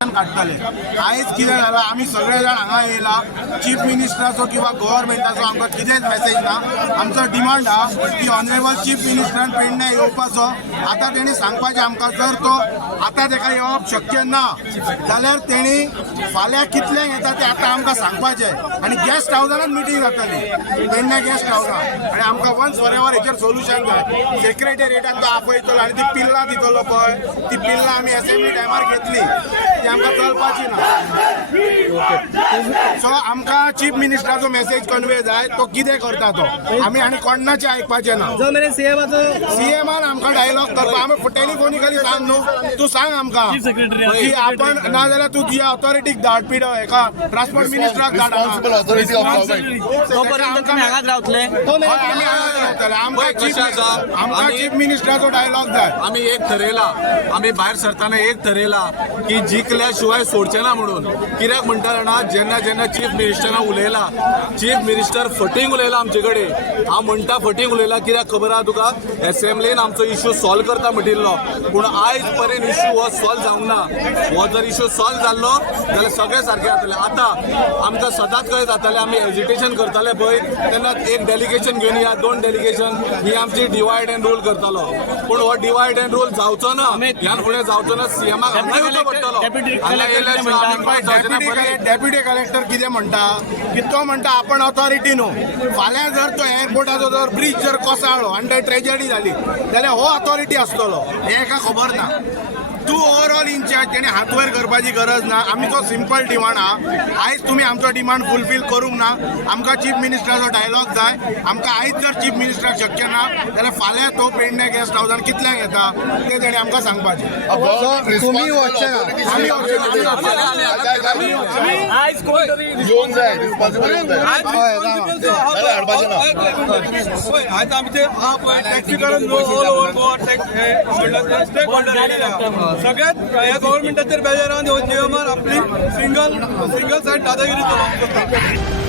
काढतले आयज कितें जालां आमी सगळे जाण हांगा येयला चीफ मिनिस्टराचो किंवा गव्हर्मेंटाचो आमकां कितेंच मेसेज ना आमचो डिमांड आहा की ऑनरेबल चीफ मिनिस्टरान पेडण्यां येवपाचो आतां तेणी सांगपाचें आमकां जर तो आतां ताका येवप शक्य ना जाल्यार तेणी फाल्यां कितल्यांक येता तें आतां आमकां सांगपाचें आनी गेस्ट हावजानच मिटींग जातली पेडण्यां गेस्ट हावजान आनी आमकां वन्स फॉर एवर हेचेर सोल्युशन जाय सेक्रेटेरिएटान तो आपयतलो आनी ती पिल्लां दितलो पळय ती पिल्लां आमी असेंब्ली टायमार घेतली ती आमकां चलपाची ना सो आमकां चीफ मिनिस्टराचो मेसेज कन्वे जाय तो कितें करता तो आमी आनी कोणाचें आयकपाचें ना जो मेरेन सीएमान आमकां डायलॉग करपा आमी टेलिफोनिकली सांग न्हू तूं सांग आमकां की आपण ना जाल्यार तूं तुज्या ऑथॉरिटीक धाड पिडो हेका ट्रान्सपोर्ट मिनिस्टराक धाड हांगाच रावतले आमकां चीफ मिनिस्टराचो डायलॉग जाय आम्ही एक ठरयला आम्ही भायर सरताना एक ठरयला की जिखल्या शिवाय सोडचे ना म्हणून कित्याक म्हणटा जाणा जेन्ना जेन्ना चीफ मिनिस्टरान उलयला चीफ मिनिस्टर फटींग उलयला आमचे कडेन हांव म्हणटा फटींग उलयला कित्याक खबर आहा तुका असेंब्लीन आमचो इश्यू सॉल्व करता म्हणिल्लो पूण आयज पर्यंत इश्यू हो सॉल्व जावंक ना हो जर इश्यू सॉल्व जाल्लो जाल्यार सगळें सारकें जातलें आतां आमकां सदांच कळ्ळें जातालें आमी हेजिटेशन करताले पळय तेन्ना एक डेलिगेशन घेवन या 2 डेलिगेशन ही आमची डिवायड एंड रूल करतालो पूण हो डिवायड एंड रूल जावचो ना ह्या फुडें जावचो ना सीएमाक हांगा येवचो पडटलो डेप्युटी कलेक्टर कितें म्हणटा की तो म्हणटा आपण ऑथॉरिटी न्हू फाल्यां जर तो एअरपोर्टाचो जर ब्रिज जर कोसळ्ळो आनी थंय ट्रेजेडी जाली जाल्यार हो ऑथॉरिटी आसतलो हें हेका खबर ना तूं ओवरऑल इन्चार्ज तेणे हात वयर करपाची गरज ना आमचो सिंपल डिमांड आहा आयज तुमी आमचो डिमांड फुलफील करूंक ना आमकां चीफ मिनिस्टराचो डायलॉग जाय आमकां आयज जर चीफ मिनिस्टराक शक्य ना जाल्यार फाल्यां तो पेडण्यां गेस्ट हावजान कितल्यांक येता तें तेणे आमकां सांगपाचें तुम्ही वचचे आयज कोण तरी येऊन जाय रिस्पॉन्सिबल येऊन जाय आज आमचे टॅक्सी करून स्टेक होल्डर सगळ्यात ह्या गव्हर्नमेंटाचेर बेजारान जीएमआर आपली सिंगल सायड दादागिरी